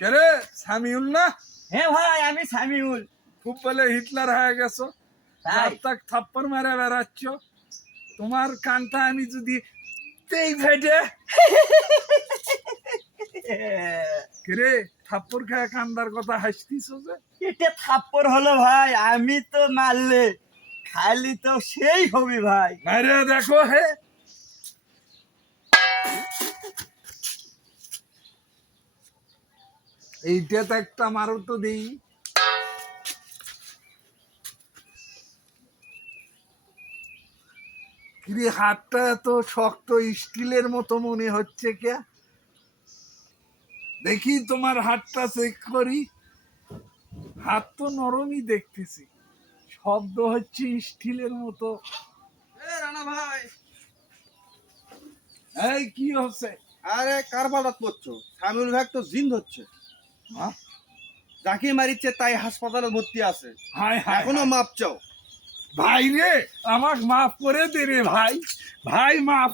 রে সামিউল না? হ্যাঁ ভাই আমি সামিউল। খুব বলে হিটলার হয়ে গেছো, তাই? তাক থাপ্পড় মারা বেড়াচ্ছ। তোমার কানটা আমি যদি এই ফেটে রে থাপ্পড় খায় কান্দার কথা হাসতিস যে? এটা থাপ্পড় হলো ভাই, আমি তো মারলে খালি তো সেই হবি ভাই। আরে দেখো হে, এইটা তো একটা মারো তো দেই। কিরে হাতটা এত শক্ত স্টিলের মতো মনে হচ্ছে কে? দেখি তোমার হাতটা চেক করি। হাত তো নরমই দেখতেছি, শব্দ হচ্ছে স্টিলের মতো। রানা ভাই, এই কি হচ্ছে? আরে কার পাল্লাত পড়ছো? সামিউল ভাই তো জিন হচ্ছে, হ্যাঁ? যাকে মারিচ্ছে তাই হাসপাতালে ভর্তি আছে, হায় হায় এখনো হায়। মাপ চাও। ভাই রে, আমাকে মাফ করে দে রে ভাই, ভাই মাফ